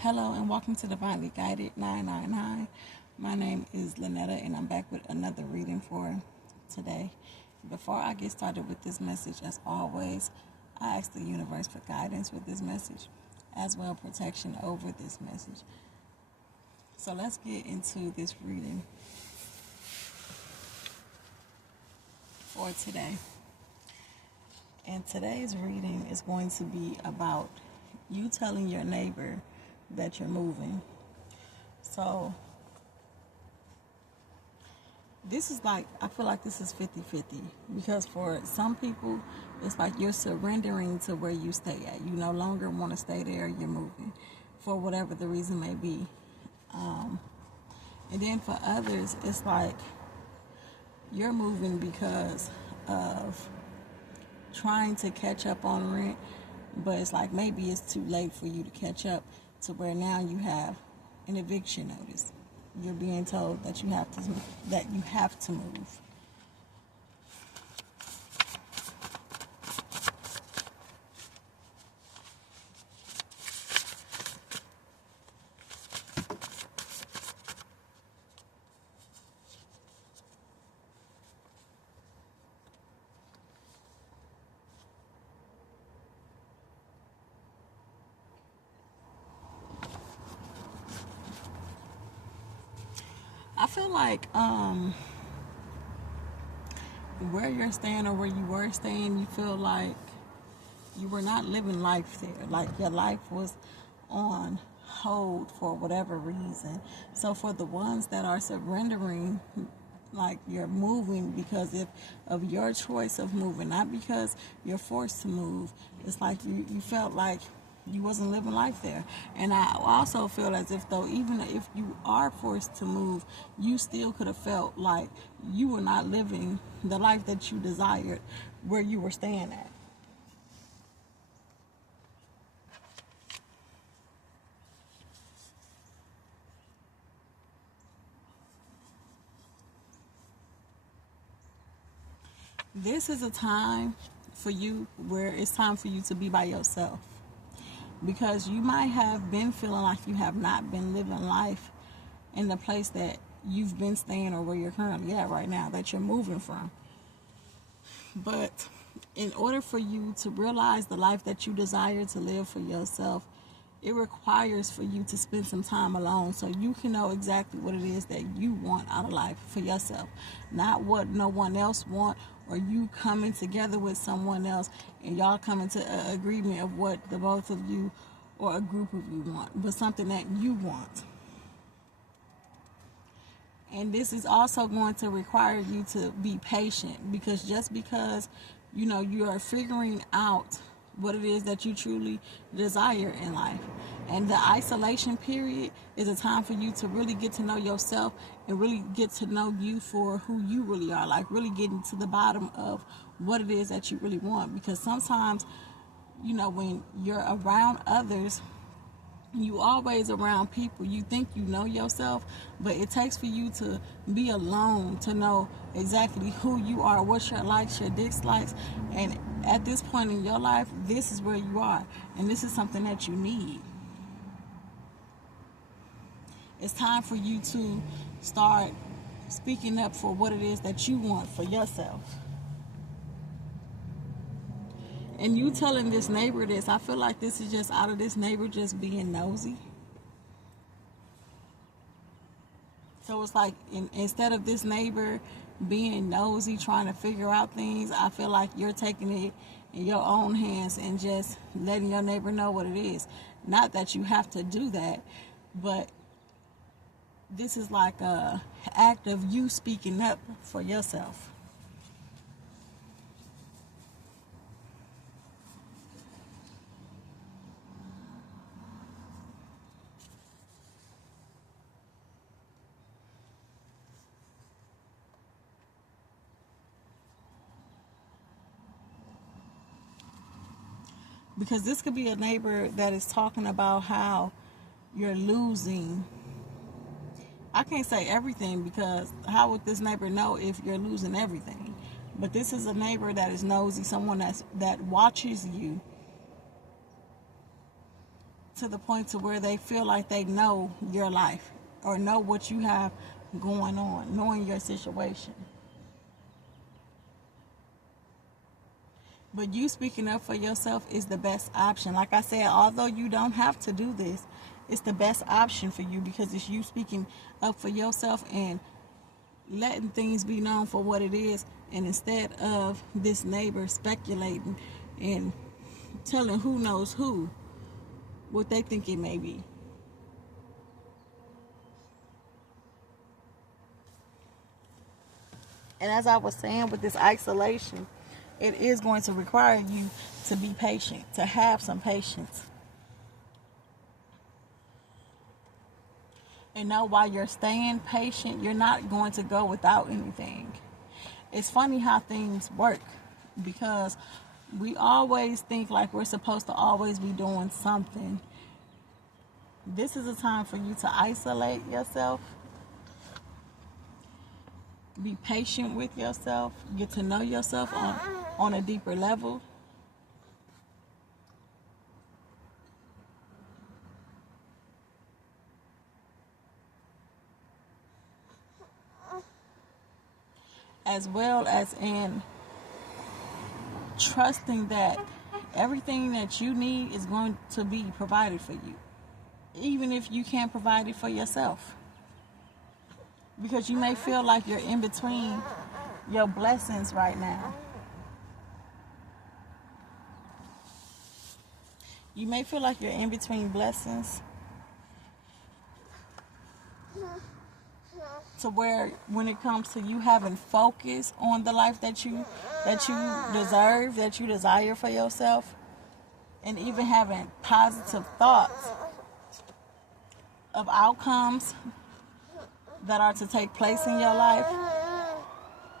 Hello and welcome to Divinely Guided 999. My name is Lynetta and I'm back with another reading for today. Before I get started with this message, as always, I ask the universe for guidance with this message, as well protection over this message. So let's get into this reading for today. And today's reading is going to be about you telling your neighbor that you're moving. So this is like, I feel like this is 50-50, because for some people it's like you're surrendering to where you stay at. You no longer want to stay there, you're moving for whatever the reason may be. And then for others it's like you're moving because of trying to catch up on rent, but it's like maybe it's too late for you to catch up to where now you have an eviction notice. You're being told that you have to move. I feel like where you're staying or where you were staying, you feel like you were not living life there. Like your life was on hold for whatever reason. So for the ones that are surrendering, like you're moving because of your choice of moving, not because you're forced to move. It's like you felt like you wasn't living life there. And I also feel as if though even if you are forced to move, you still could have felt like you were not living the life that you desired where you were staying at. This is a time for you where it's time for you to be by yourself, because you might have been feeling like you have not been living life in the place that you've been staying or where you're currently at right now that you're moving from. But in order for you to realize the life that you desire to live for yourself, it requires for you to spend some time alone so you can know exactly what it is that you want out of life for yourself, not what no one else want, or you coming together with someone else and y'all coming to an agreement of what the both of you or a group of you want, but something that you want. And this is also going to require you to be patient, because just because you are figuring out what it is that you truly desire in life, and the isolation period is a time for you to really get to know yourself and really get to know you for who you really are, like really getting to the bottom of what it is that you really want. Because sometimes when you're around others, you always around people, you think you know yourself, but it takes for you to be alone to know exactly who you are, what your likes, your dislikes. And at this point in your life, this is where you are, and this is something that you need. It's time for you to start speaking up for what it is that you want for yourself. And you telling this neighbor this, I feel like this is just out of this neighbor just being nosy. So it's like instead of this neighbor being nosy, trying to figure out things, I feel like you're taking it in your own hands and just letting your neighbor know what it is. Not that you have to do that, but this is like a act of you speaking up for yourself. Because this could be a neighbor that is talking about how you're losing. I can't say everything, because how would this neighbor know if you're losing everything? But this is a neighbor that is nosy, someone that watches you to the point to where they feel like they know your life or know what you have going on, knowing your situation. But you speaking up for yourself is the best option. Like I said, although you don't have to do this, it's the best option for you because it's you speaking up for yourself and letting things be known for what it is, and instead of this neighbor speculating and telling who knows who what they think it may be. And as I was saying, with this isolation, it is going to require you to be patient, to have some patience. And know while you're staying patient, you're not going to go without anything. It's funny how things work because we always think like we're supposed to always be doing something. This is a time for you to isolate yourself, be patient with yourself, get to know yourself on a deeper level. As well as in trusting that everything that you need is going to be provided for you, even if you can't provide it for yourself. Because you may feel like you're in between your blessings right now. You may feel like you're in between blessings to where when it comes to you having focus on the life that you deserve, that you desire for yourself, and even having positive thoughts of outcomes that are to take place in your life,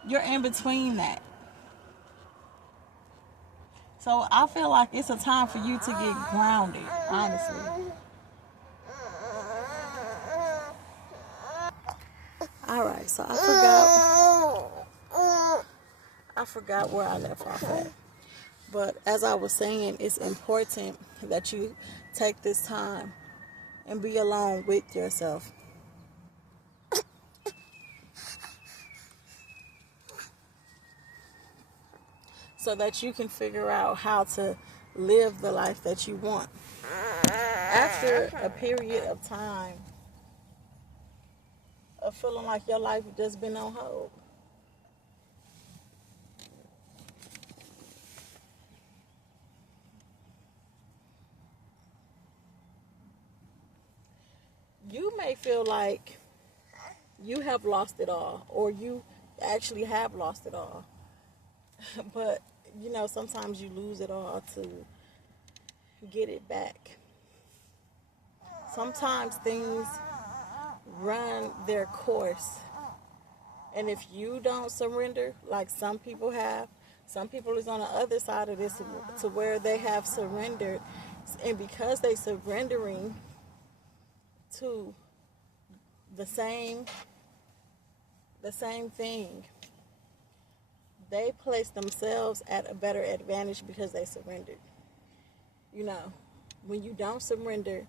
you're in between that. So I feel like it's a time for you to get grounded, honestly. Alright, so I forgot where I left off at. But as I was saying, it's important that you take this time and be alone with yourself. So that you can figure out how to live the life that you want. After a period of time of feeling like your life has just been on hold. You may feel like you have lost it all, or you actually have lost it all. But, sometimes you lose it all to get it back. Sometimes things run their course. And if you don't surrender, like some people have, some people is on the other side of this to where they have surrendered. And because they surrendering to the same thing, they place themselves at a better advantage because they surrendered. When you don't surrender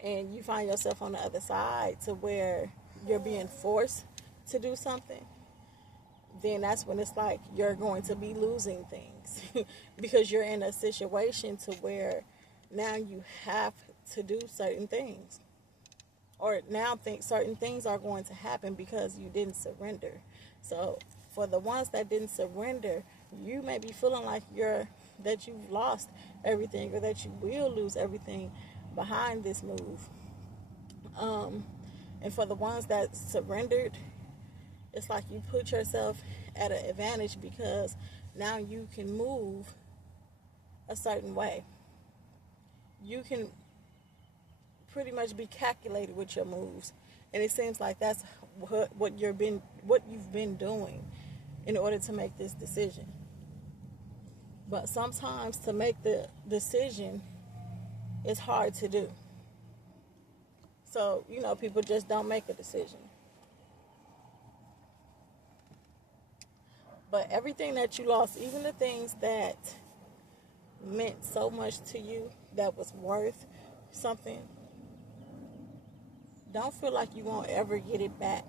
and you find yourself on the other side to where you're being forced to do something, then that's when it's like you're going to be losing things because you're in a situation to where now you have to do certain things, or now think certain things are going to happen because you didn't surrender. So for the ones that didn't surrender, you may be feeling like that you've lost everything, or that you will lose everything behind this move. And for the ones that surrendered, it's like you put yourself at an advantage because now you can move a certain way. You can pretty much be calculated with your moves, and it seems like that's what you've been doing in order to make this decision. But sometimes to make the decision is hard to do. So, people just don't make a decision. But everything that you lost, even the things that meant so much to you, that was worth something, don't feel like you won't ever get it back.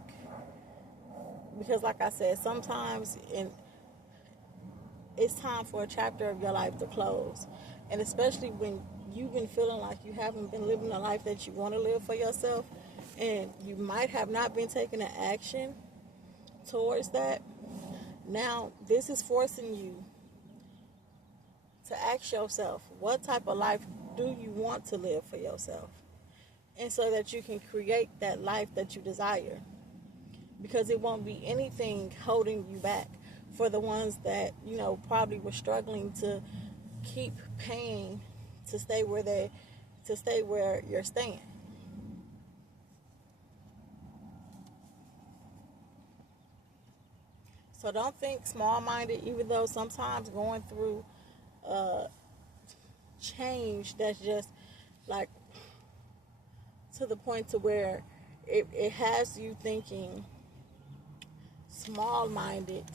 Because like I said, sometimes it's time for a chapter of your life to close. And especially when you've been feeling like you haven't been living the life that you want to live for yourself, and you might have not been taking an action towards that. Now, this is forcing you to ask yourself, what type of life do you want to live for yourself? And so that you can create that life that you desire. Because it won't be anything holding you back for the ones that, probably were struggling to keep paying to stay where you're staying. So don't think small-minded, even though sometimes going through change that's just like to the point to where it has you thinking small-minded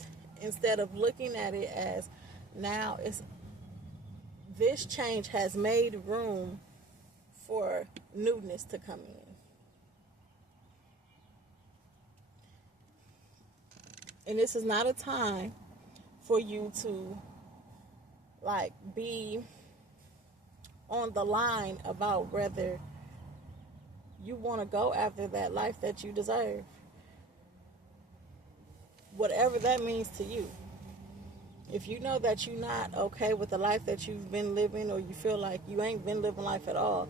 instead of looking at it as now it's this change has made room for newness to come in. And this is not a time for you to like be on the line about whether you want to go after that life that you deserve. Whatever that means to you. If you know that you're not okay with the life that you've been living, or you feel like you ain't been living life at all,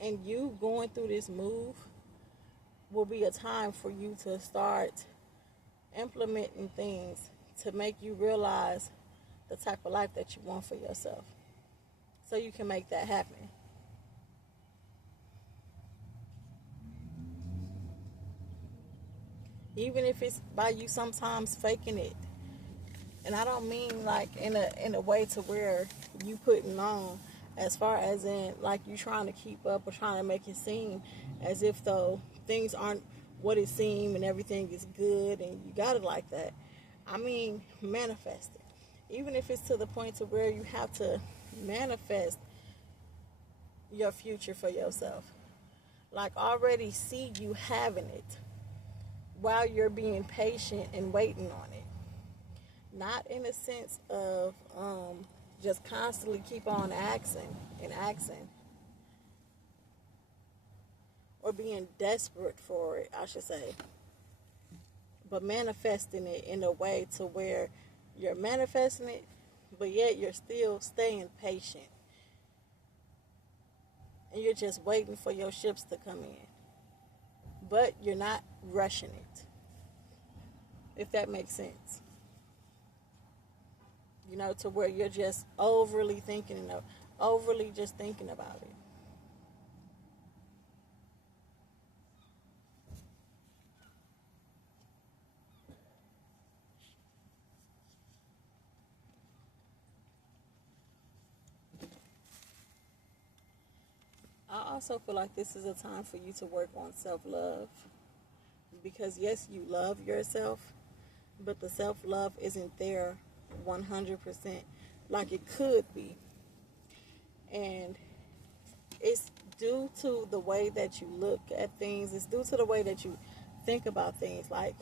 and you going through this move will be a time for you to start implementing things to make you realize the type of life that you want for yourself, so you can make that happen. Even if it's by you sometimes faking it. And I don't mean like in a way to where you putting on, as far as in like you trying to keep up or trying to make it seem as if though things aren't what it seems and everything is good and you got it like that. I mean, manifest it. Even if it's to the point to where you have to manifest your future for yourself. Like already see you having it while you're being patient and waiting on it. Not in a sense of just constantly keep on asking and asking, or being desperate for it, I should say. But manifesting it in a way to where you're manifesting it, but yet you're still staying patient. And you're just waiting for your ships to come in. But you're not rushing it, if that makes sense. To where you're just overly thinking and overly just thinking about it. I also feel like this is a time for you to work on self-love. Because yes, you love yourself, but the self-love isn't there 100% like it could be. And it's due to the way that you look at things. It's due to the way that you think about things. Like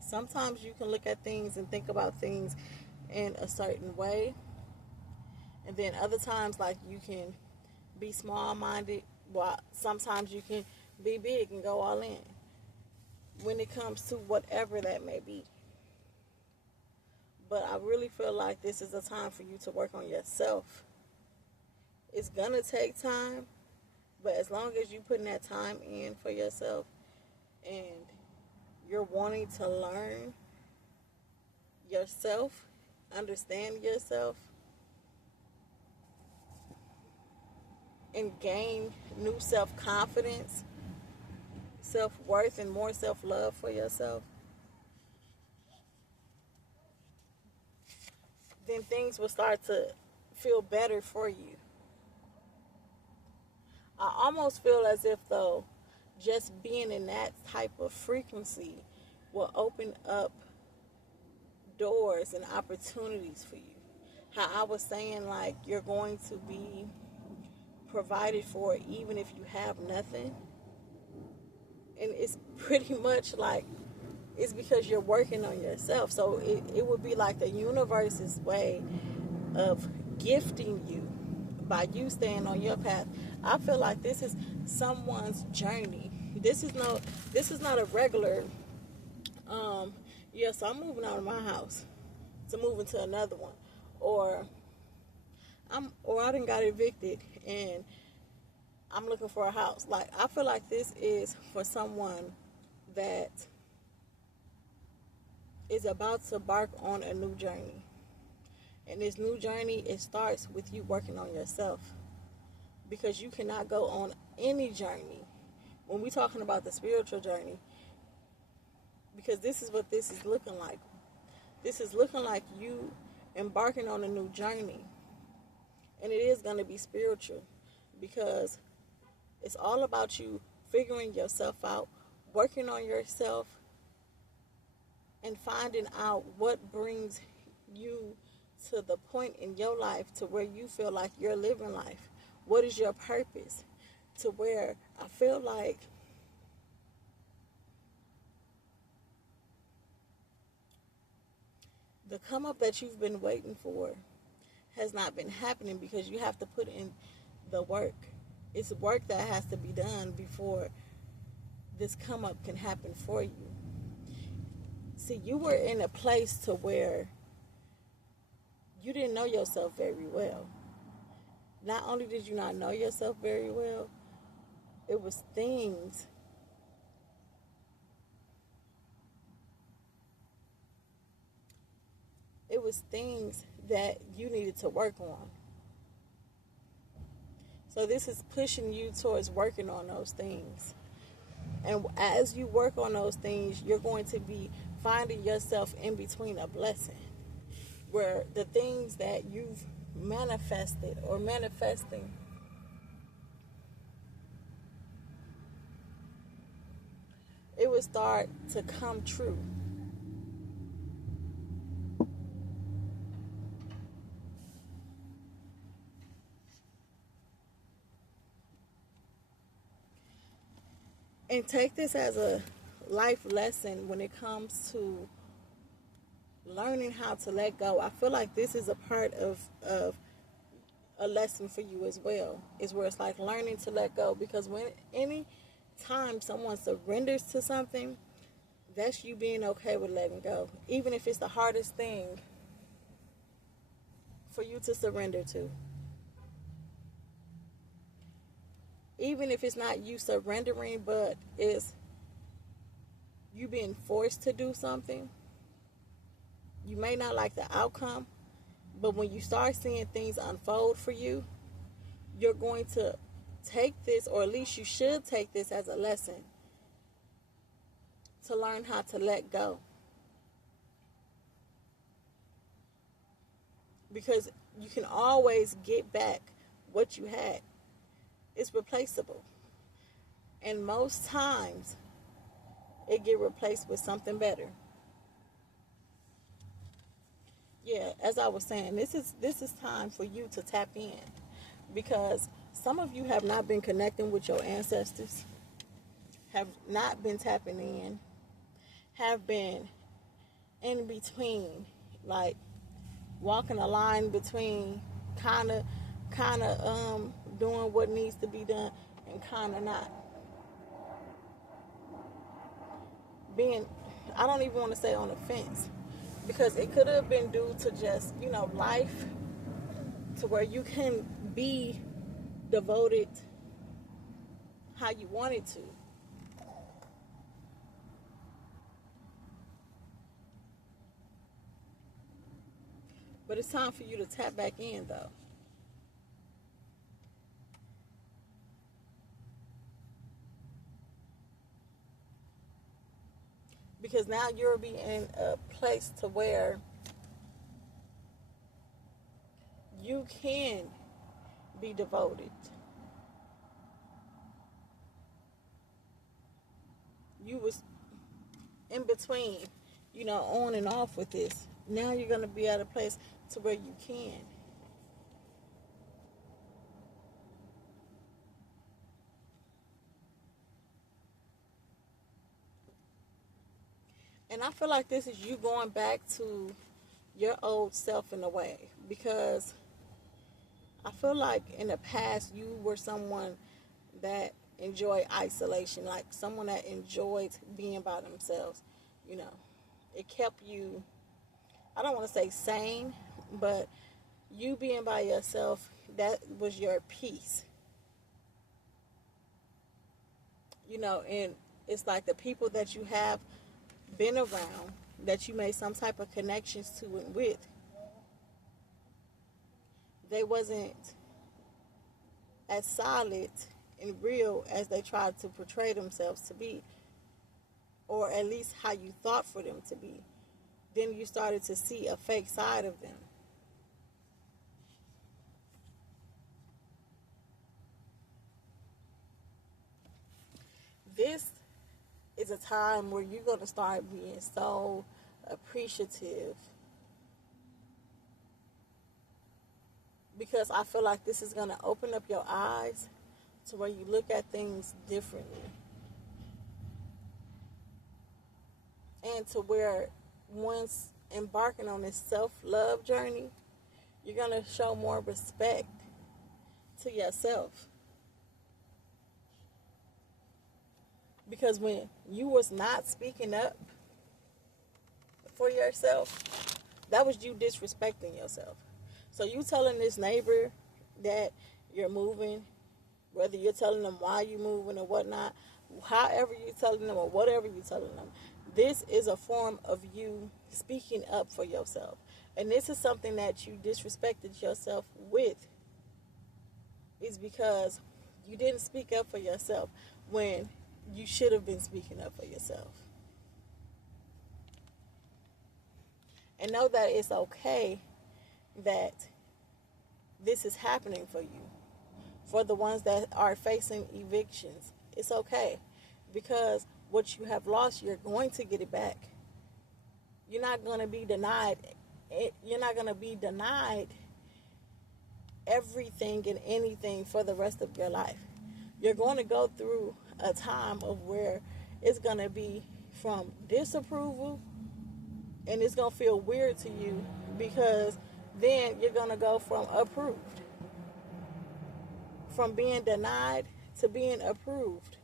sometimes you can look at things and think about things in a certain way, and then other times like you can be small-minded, while sometimes you can be big and go all in when it comes to whatever that may be. But I really feel like this is a time for you to work on yourself. It's gonna take time, but as long as you putting that time in for yourself and you're wanting to learn yourself, understand yourself, and gain new self-confidence, self-worth, and more self-love for yourself, then things will start to feel better for you. I almost feel as if though just being in that type of frequency will open up doors and opportunities for you. How I was saying, like, you're going to be provided for even if you have nothing. And it's pretty much like it's because you're working on yourself. So it would be like the universe's way of gifting you by you staying on your path. I feel like this is someone's journey. This is not a regular so I'm moving out of my house to move into another one. Or I done got evicted and I'm looking for a house. Like, I feel like this is for someone that is about to embark on a new journey. And this new journey, it starts with you working on yourself. Because you cannot go on any journey. When we're talking about the spiritual journey, because this is what this is looking like. This is looking like you embarking on a new journey. And it is going to be spiritual. Because it's all about you figuring yourself out, working on yourself, and finding out what brings you to the point in your life to where you feel like you're living life. What is your purpose? To where I feel like the come up that you've been waiting for has not been happening because you have to put in the work. It's work that has to be done before this come up can happen for you. See, you were in a place to where you didn't know yourself very well. Not only did you not know yourself very well, it was things that you needed to work on. So this is pushing you towards working on those things. And as you work on those things, you're going to be finding yourself in between a blessing. Where the things that you've manifested or manifesting, it will start to come true. And take this as a life lesson when it comes to learning how to let go. I feel like this is a part of a lesson for you as well. Is where it's like learning to let go. Because when any time someone surrenders to something, that's you being okay with letting go. Even if it's the hardest thing for you to surrender to. Even if it's not you surrendering, but it's you being forced to do something. You may not like the outcome, but when you start seeing things unfold for you, you're going to take this, or at least you should take this as a lesson to learn how to let go. Because you can always get back what you had. It's replaceable. And most times, it get replaced with something better. Yeah, as I was saying, this is time for you to tap in. Because some of you have not been connecting with your ancestors, have not been tapping in, have been in between, like walking a line between kind of doing what needs to be done and kind of not. Being, I don't even want to say on the fence, because it could have been due to just, life, to where you can be devoted how you wanted to. But it's time for you to tap back in, though. Because now you'll be in a place to where you can be devoted. You was in between, on and off with this. Now you're going to be at a place to where you can. And I feel like this is you going back to your old self in a way, because I feel like in the past you were someone that enjoyed isolation, like someone that enjoyed being by themselves. You know, it kept you, I don't want to say sane, but you being by yourself, that was your peace. You know, and it's like the people that you have been around, that you made some type of connections to and with, they wasn't as solid and real as they tried to portray themselves to be, or at least how you thought for them to be. Then you started to see a fake side of them. This is a time where you're going to start being so appreciative, because I feel like this is going to open up your eyes to where you look at things differently, and to where once embarking on this self-love journey, you're going to show more respect to yourself. Because when you was not speaking up for yourself, that was you disrespecting yourself. So you telling this neighbor that you're moving, whether you're telling them why you're moving or whatnot, however you're telling them or whatever you're telling them, this is a form of you speaking up for yourself. And this is something that you disrespected yourself with, is because you didn't speak up for yourself when you should have been speaking up for yourself. And know that it's okay that this is happening for you. For the ones that are facing evictions, it's okay, because what you have lost, you're going to get it back. You're not going to be denied. You're not going to be denied everything and anything for the rest of your life. You're going to go through a time of where it's going to be from disapproval, and it's going to feel weird to you, because then you're going to go from approved, from being denied to being approved.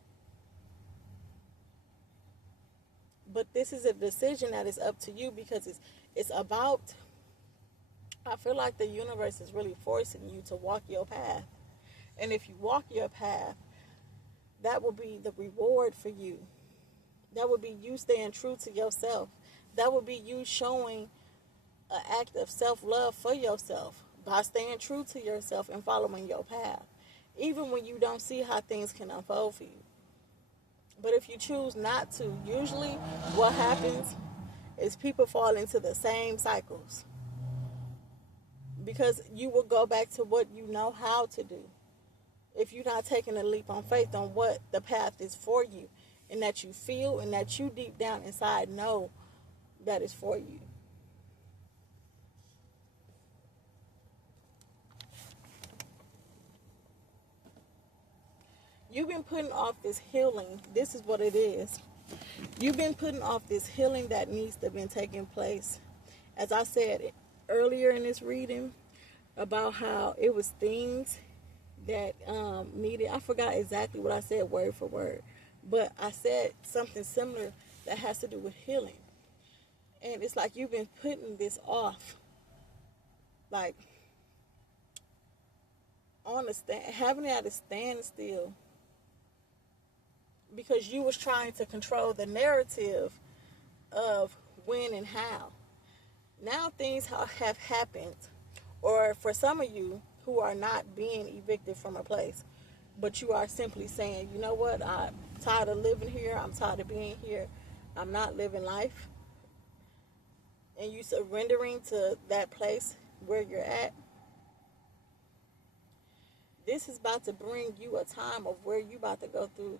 But this is a decision that is up to you, because it's about, I feel like the universe is really forcing you to walk your path. And if you walk your path, that will be the reward for you. That would be you staying true to yourself. That would be you showing an act of self-love for yourself by staying true to yourself and following your path, even when you don't see how things can unfold for you. But if you choose not to, usually what happens is people fall into the same cycles, because you will go back to what you know how to do. If you're not taking a leap on faith on what the path is for you, and that you feel and that you deep down inside know that is for you. You've been putting off this healing. This is what it is. You've been putting off this healing that needs to be taking place. As I said earlier in this reading, about how it was things that needed, I forgot exactly what I said word for word, but I said something similar that has to do with healing. And it's like you've been putting this off, like on a stand, having it at a standstill, because you was trying to control the narrative of when and how. Now things have happened, or for some of you who are not being evicted from a place, but you are simply saying, you know what, I'm tired of living here, I'm tired of being here, I'm not living life, and you surrendering to that place where you're at. This is about to bring you a time of where you about to go through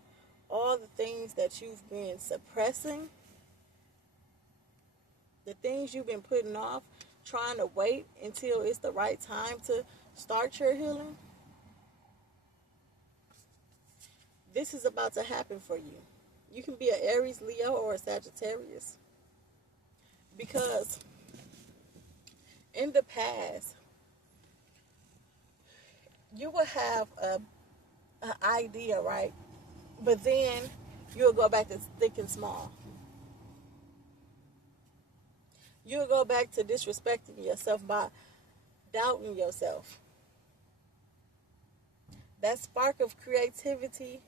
all the things that you've been suppressing, the things you've been putting off, trying to wait until it's the right time to start your healing. This is about to happen for you. You can be an Aries, Leo, or a Sagittarius. Because in the past, you would have an idea, right? But then you'll go back to thinking small. You'll go back to disrespecting yourself by doubting yourself. That spark of creativity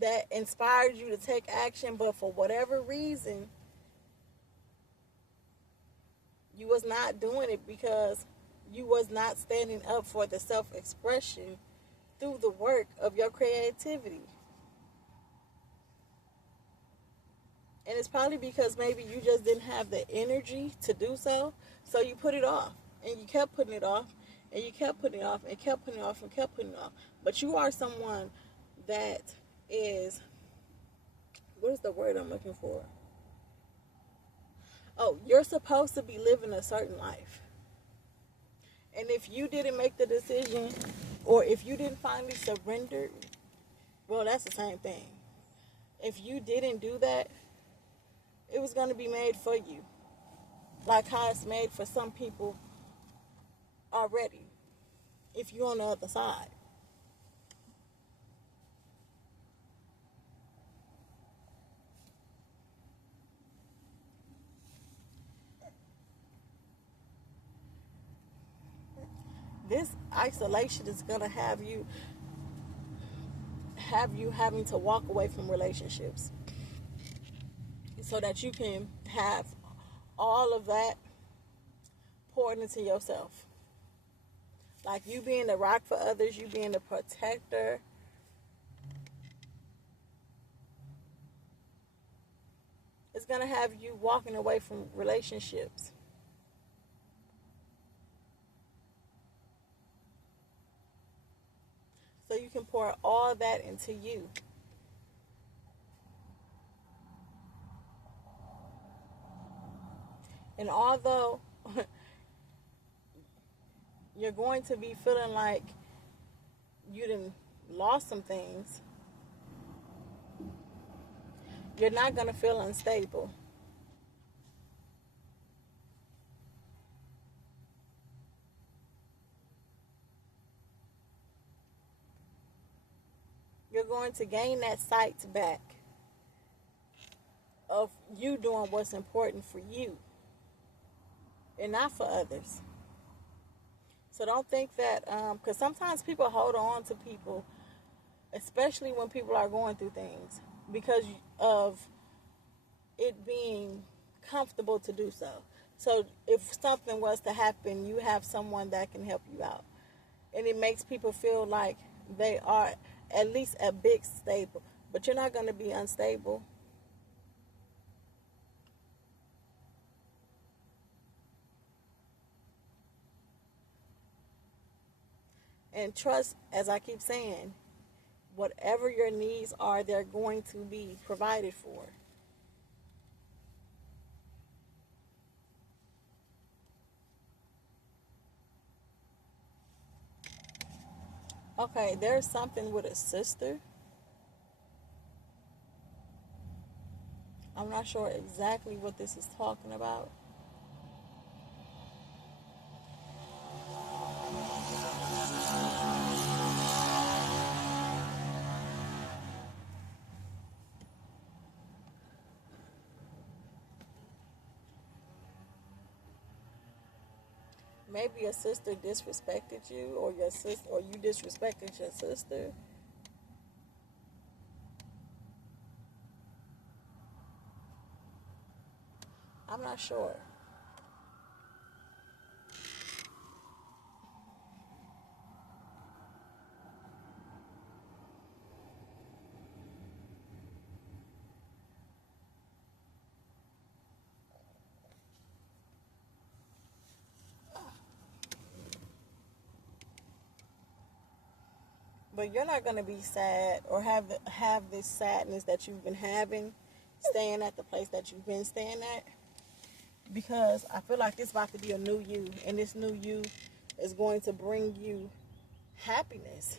that inspired you to take action, but for whatever reason, you was not doing it because you was not standing up for the self-expression through the work of your creativity. And it's probably because maybe you just didn't have the energy to do so. So you put it off. And you kept putting it off. And you kept putting it off. And kept putting it off. And kept putting it off. But you are someone that is... What is the word I'm looking for? Oh, you're supposed to be living a certain life. And if you didn't make the decision, or if you didn't finally surrender, well, that's the same thing. If you didn't do that, it was going to be made for you. Like how it's made for some people already. If you're on the other side. This isolation is going to have you having to walk away from relationships so that you can have all of that poured into yourself. Like you being the rock for others, you being the protector. It's going to have you walking away from relationships. So you can pour all that into you. And although you're going to be feeling like you done lost some things, you're not going to feel unstable. You're going to gain that sight back of you doing what's important for you and not for others. So don't think that, because sometimes people hold on to people, especially when people are going through things, because of it being comfortable to do so. So if something was to happen, you have someone that can help you out. And it makes people feel like they are at least a bit stable. But you're not going to be unstable. And trust, as I keep saying, whatever your needs are, they're going to be provided for. Okay, there's something with a sister. I'm not sure exactly what this is talking about. Maybe your sister disrespected you, or your sister, or you disrespected your sister. I'm not sure. But you're not going to be sad or have this sadness that you've been having staying at the place that you've been staying at, because I feel like it's about to be a new you, and this new you is going to bring you happiness.